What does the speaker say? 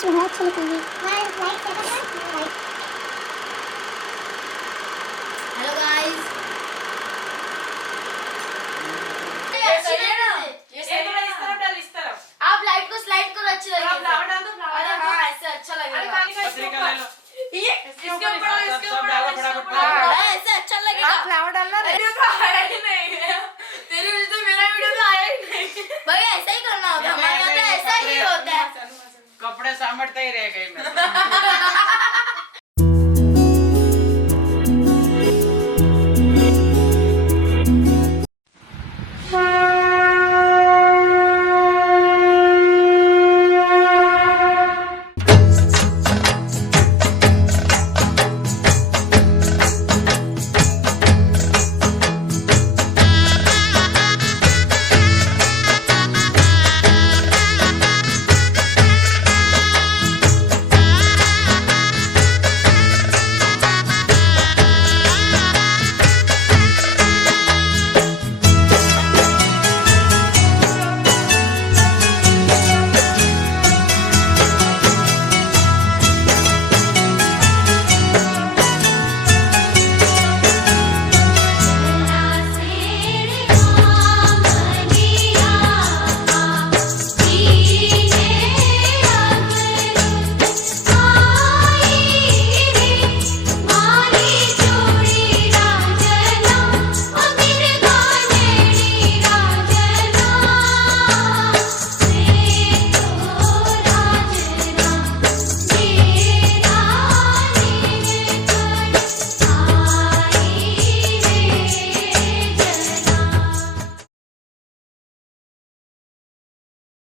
सच में बहुत अच्छा लगता है। हेलो गाइस, आप लाइट को स्लाइड करो, अच्छी लगेगी। फ्लावर डाल दो, फ्लावर अरे डाल दो। हाँ, ऐसे अच्छा लगेगा। पत्रिका ले लो। ये इसके ऊपर डालो फटाफट। ऐसे अच्छा लगेगा। आप फ्लावर डालना रे। वीडियो तो आया ही नहीं है। तेरी वजह से मेरा वीडियो तो आया ही नहीं। भाई ऐसा ही करना होता है, हमारे यहाँ पे ऐसा ही होता है। कपड़े सामटते ही रह गए मैं।